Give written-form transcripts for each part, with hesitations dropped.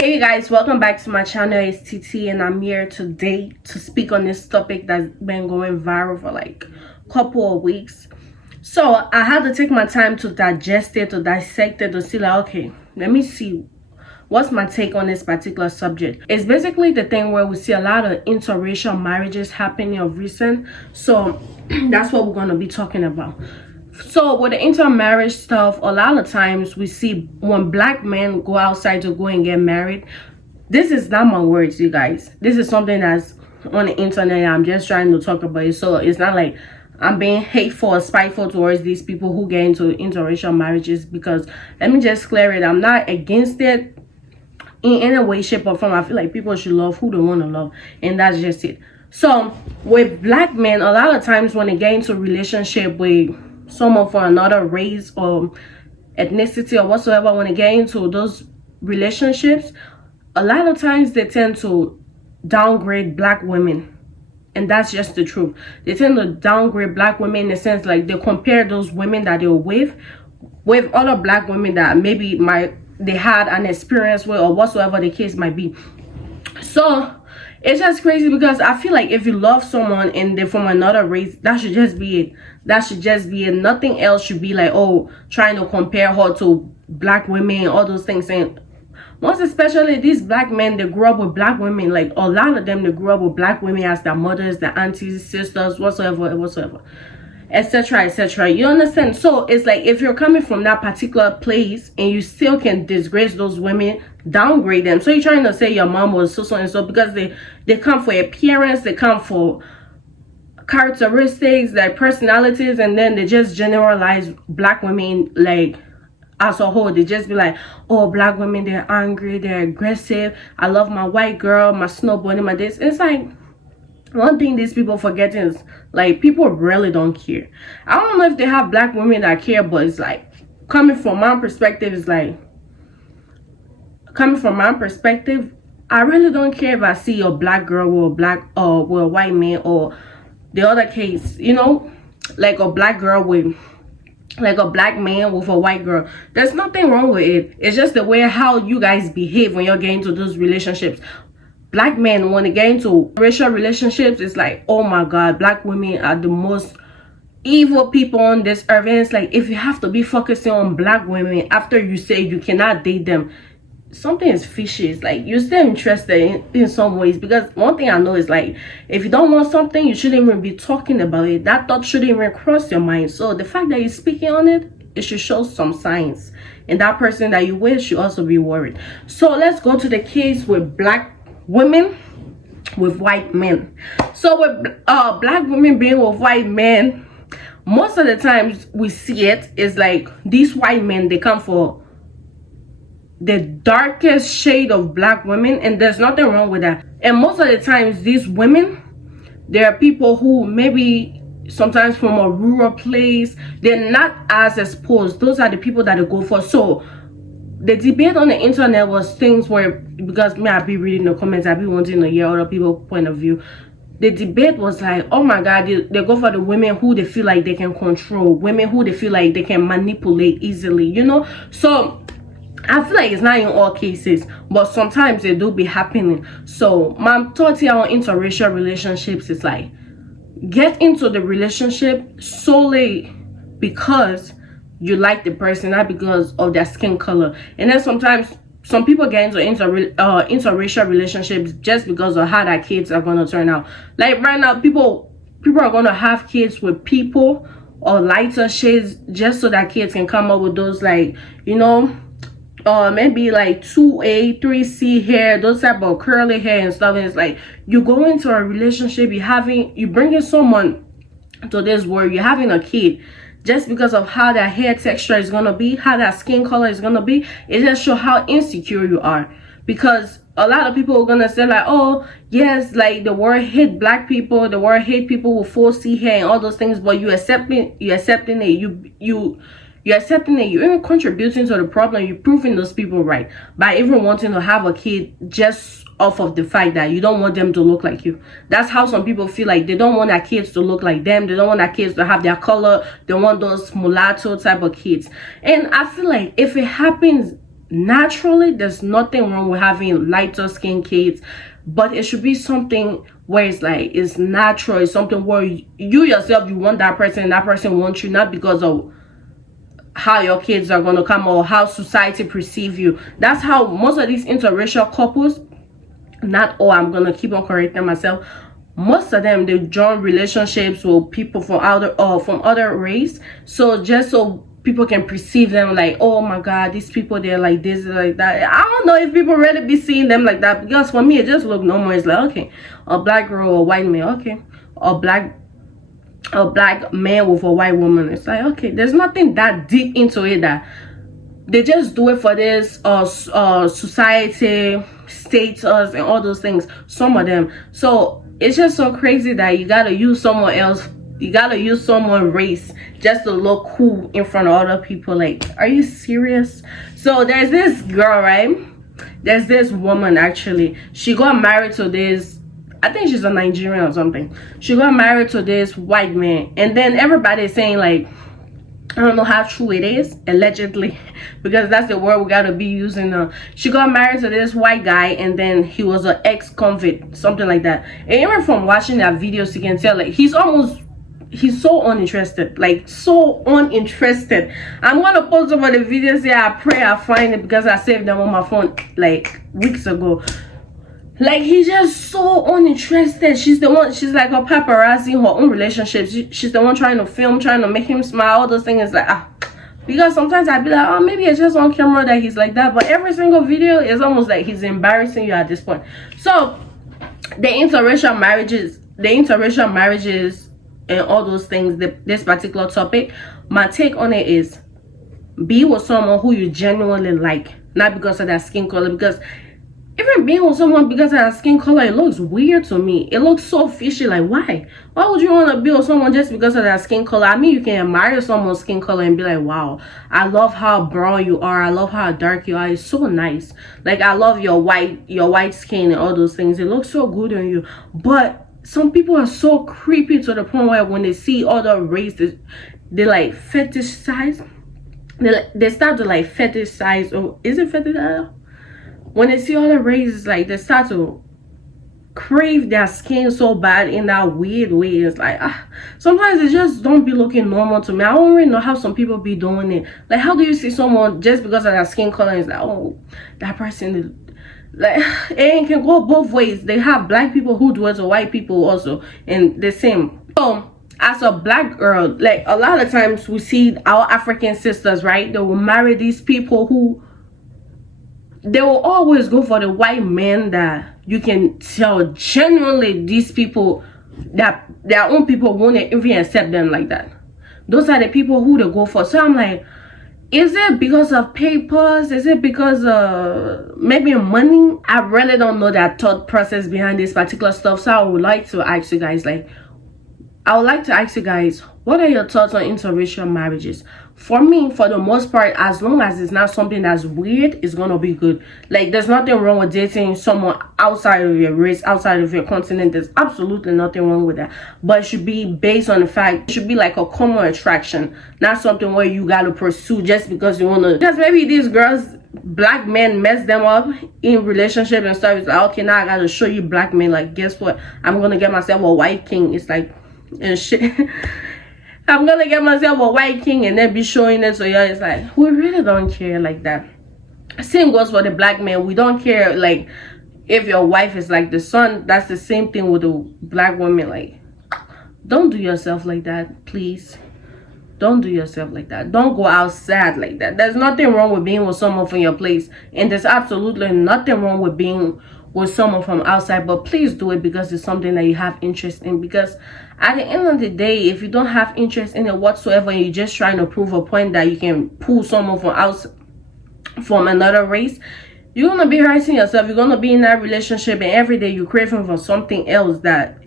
Hey guys, welcome back to my channel. It's TT and I'm here today to speak on this topic that's been going viral for like a couple of weeks. So I had to take my time to digest it, to dissect it, to see like, okay, let me see what's my take on this particular subject. It's basically the thing where we see a lot of interracial marriages happening of recent. So that's what we're going to be talking about. So with the intermarriage stuff, a lot of times we see when black men go outside to go and get married. This is not my words, you guys. This is something that's on the internet. I'm just trying to talk about it. So it's not like I'm being hateful or spiteful towards these people who get into interracial marriages, because let me just clear it. I'm not against it in any way, shape, or form. I feel like people should love who they want to love, and that's just it. So with black men, a lot of times when they get into a relationship with someone from another race or ethnicity or whatsoever, when they get into those relationships, a lot of times they tend to downgrade black women. And that's just the truth. They tend to downgrade black women in the sense like they compare those women that they're with other black women that maybe they had an experience with, or whatsoever the case might be. So it's just crazy, because I feel like if you love someone and they're from another race, that should just be it. That should just be it. Nothing else should be like, oh, trying to compare her to black women and all those things. And most especially these black men, they grew up with black women. Like a lot of them, they grew up with black women as their mothers, their aunties, sisters, whatsoever, etc, etc. You understand? So it's like, if you're coming from that particular place and you still can disgrace those women, downgrade them. So you're trying to say your mom was so and so because they come for appearance, they come for characteristics, their personalities, and then they just generalize black women like as a whole. They just be like, oh, black women, they're angry, they're aggressive, I love my white girl, my snow bunny, my this. It's like, one thing these people forgetting is like, people really don't care. I don't know if they have black women that care, but it's like, coming from my perspective, it's like, I really don't care if I see a black girl with a black or with a white man, or the other case, you know, like a black girl with like a black man with a white girl. There's nothing wrong with it. It's just the way how you guys behave when you're getting into those relationships. Black men, when they get into racial relationships, it's like, oh my god, black women are the most evil people on this earth. And it's like, if you have to be focusing on black women after you say you cannot date them, something is fishy. It's like you're still interested in some ways, because one thing I know is like, if you don't want something, you shouldn't even be talking about it. That thought shouldn't even cross your mind. So the fact that you're speaking on it, it should show some signs, and that person that you with should also be worried. So let's go to the case with black women with white men. So with black women being with white men, most of the times we see it is like, these white men, they come for the darkest shade of black women, and there's nothing wrong with that. And most of the times these women, there are people who maybe sometimes from a rural place, they're not as exposed. Those are the people that they go for. So the debate on the internet was things where, because me, I be reading the comments, I be wanting to hear other people's point of view. The debate was like, oh my god, they go for the women who they feel like they can control, women who they feel like they can manipulate easily, you know. So I feel like it's not in all cases, but sometimes they do be happening. So my thought here on interracial relationships is like, get into the relationship solely because you like the person, not because of their skin color. And then sometimes some people get into interracial relationships just because of how their kids are going to turn out. Like right now, people are going to have kids with people or lighter shades just so that kids can come up with those, like, you know, maybe like 2A 3C hair, those type of curly hair and stuff. And it's like, you go into a relationship, you bringing someone to this world, you're having a kid, just because of how that hair texture is gonna be, how that skin color is gonna be. It just shows how insecure you are, because a lot of people are gonna say like, oh yes, like the world hate black people, the world hate people with 4C hair and all those things, but you're accepting it, you're accepting it, you're even contributing to the problem, you're proving those people right by even wanting to have a kid just off of the fact that you don't want them to look like you. That's how some people feel, like they don't want their kids to look like them, they don't want their kids to have their color, they want those mulatto type of kids. And I feel like if it happens naturally, there's nothing wrong with having lighter skin kids, but it should be something where it's like it's natural. It's something where you yourself, you want that person and that person wants you, not because of how your kids are going to come or how society perceive you. That's how most of these interracial couples, not all, I'm going to keep on correcting myself, most of them, they join relationships with people from other race, so just so people can perceive them like, oh my god, these people, they're like this, like that. I don't know if people really be seeing them like that, because for me it just look normal. It's like, okay, a black girl or a white man, okay, a black man with a white woman. It's like, okay, there's nothing that deep into it, that they just do it for this society status and all those things, some of them. So it's just so crazy that you gotta use someone else, you gotta use someone race just to look cool in front of other people. Like, are you serious? So there's this girl, right? There's this woman, actually, she got married to this, I think she's a Nigerian or something. She got married to this white man, and then everybody's saying, like, I don't know how true it is, allegedly, because that's the word we gotta be using. She got married to this white guy, and then he was an ex-convict, something like that. And even from watching that videos, you can tell, like, he's so uninterested, like so uninterested. I'm gonna post over the videos here. I pray I find it, because I saved them on my phone like weeks ago. Like, he's just so uninterested. She's the one, she's like a paparazzi in her own relationship. She's the one trying to film, trying to make him smile, all those things. Like, because sometimes I'd be like, oh, maybe it's just on camera that he's like that, but every single video is almost like he's embarrassing you at this point. So the interracial marriages and all those things, this particular topic, my take on it is, be with someone who you genuinely like, not because of their skin color. Because even being with someone because of their skin color, it looks weird to me. It looks so fishy. Like, why would you want to be with someone just because of their skin color? I mean, you can admire someone's skin color and be like, wow, I love how brown you are, I love how dark you are, it's so nice. Like, I love your white skin and all those things, it looks so good on you. But some people are so creepy to the point where when they see other races, they like fetishize. They start to like fetishize, or is it fetish? When they see other races, like, they start to crave their skin so bad in that weird way. It's like, sometimes it just don't be looking normal to me. I don't really know how some people be doing it. Like, how do you see someone just because of their skin color? It's like, oh, that person is like, it can go both ways. They have black people who do it to white people also, and the same. So as a black girl, like, a lot of times we see our African sisters, right, they will marry these people who, they will always go for the white men that you can tell genuinely these people, that their own people won't even accept them like that. Those are the people who they go for. So I'm like, is it because of papers? Is it because of maybe money? I really don't know that thought process behind this particular stuff. So I would like to ask you guys, what are your thoughts on interracial marriages? For me, for the most part, as long as it's not something that's weird, it's gonna be good. Like, there's nothing wrong with dating someone outside of your race, outside of your continent. There's absolutely nothing wrong with that. But it should be based on the fact, it should be like a common attraction, not something where you gotta pursue just because you wanna. Because maybe these girls, black men mess them up in relationship and stuff. It's like, okay, now I gotta show you black men, like, guess what? I'm gonna get myself a white king. It's like, and shit. I'm gonna get myself a white king and then be showing it. So yeah, it's like, we really don't care like that. Same goes for the black man. We don't care, like, if your wife is like the son. That's the same thing with the black woman. Like, don't do yourself like that, please. Don't do yourself like that. Don't go outside like that. There's nothing wrong with being with someone from your place, and there's absolutely nothing wrong with being with someone from outside, but please do it because it's something that you have interest in. Because at the end of the day, if you don't have interest in it whatsoever, and you're just trying to prove a point that you can pull someone from another race, you're gonna be hurting yourself. You're gonna be in that relationship, and every day you're craving for something else that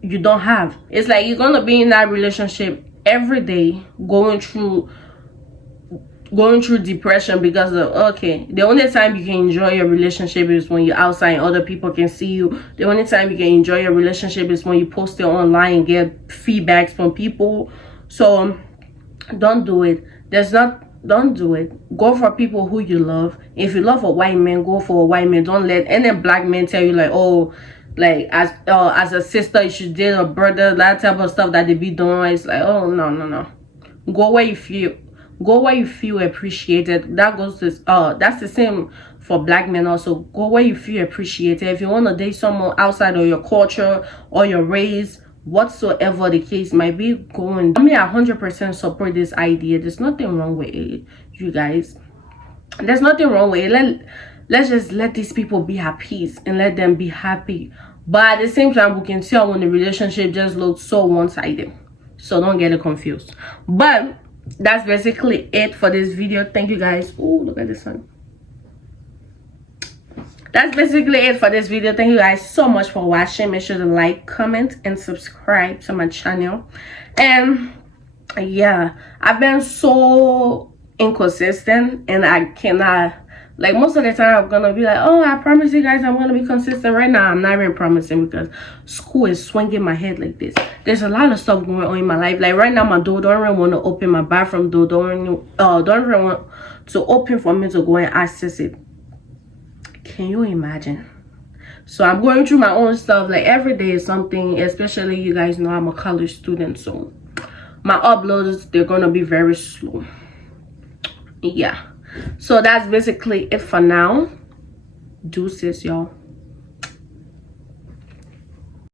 you don't have. It's like you're gonna be in that relationship every day going through depression because of, okay, the only time you can enjoy your relationship is when you're outside and other people can see you. The only time you can enjoy your relationship is when you post it online and get feedbacks from people. So don't do it. There's not Don't do it. Go for people who you love. If you love a white man, go for a white man. Don't let any black man tell you like, oh, like as a sister you should date a brother, that type of stuff that they be doing. It's like, oh, no. Go where you feel appreciated. That goes to that's the same for black men also. Go where you feel appreciated. If you want to date someone outside of your culture or your race, whatsoever the case might be, going. I mean, 100% support this idea. There's nothing wrong with it, you guys. There's nothing wrong with it. Let's just let these people be at peace and let them be happy. But at the same time, we can tell when the relationship just looks so one-sided. So don't get it confused. But that's basically it for this video. Thank you guys. Oh, look at the sun. That's basically it for this video. Thank you guys so much for watching. Make sure to like, comment, and subscribe to my channel. And yeah, I've been so inconsistent, and I cannot, like, most of the time I'm gonna be like, oh, I promise you guys I'm gonna be consistent. Right now I'm not even promising because school is swinging my head like this. There's a lot of stuff going on in my life. Like right now my door don't even want to open, my bathroom door don't even want to open for me to go and access it. Can you imagine? So I'm going through my own stuff. Like every day is something, especially you guys know I'm a college student, so my uploads, they're gonna be very slow. Yeah, so that's basically it for now. Deuces, y'all.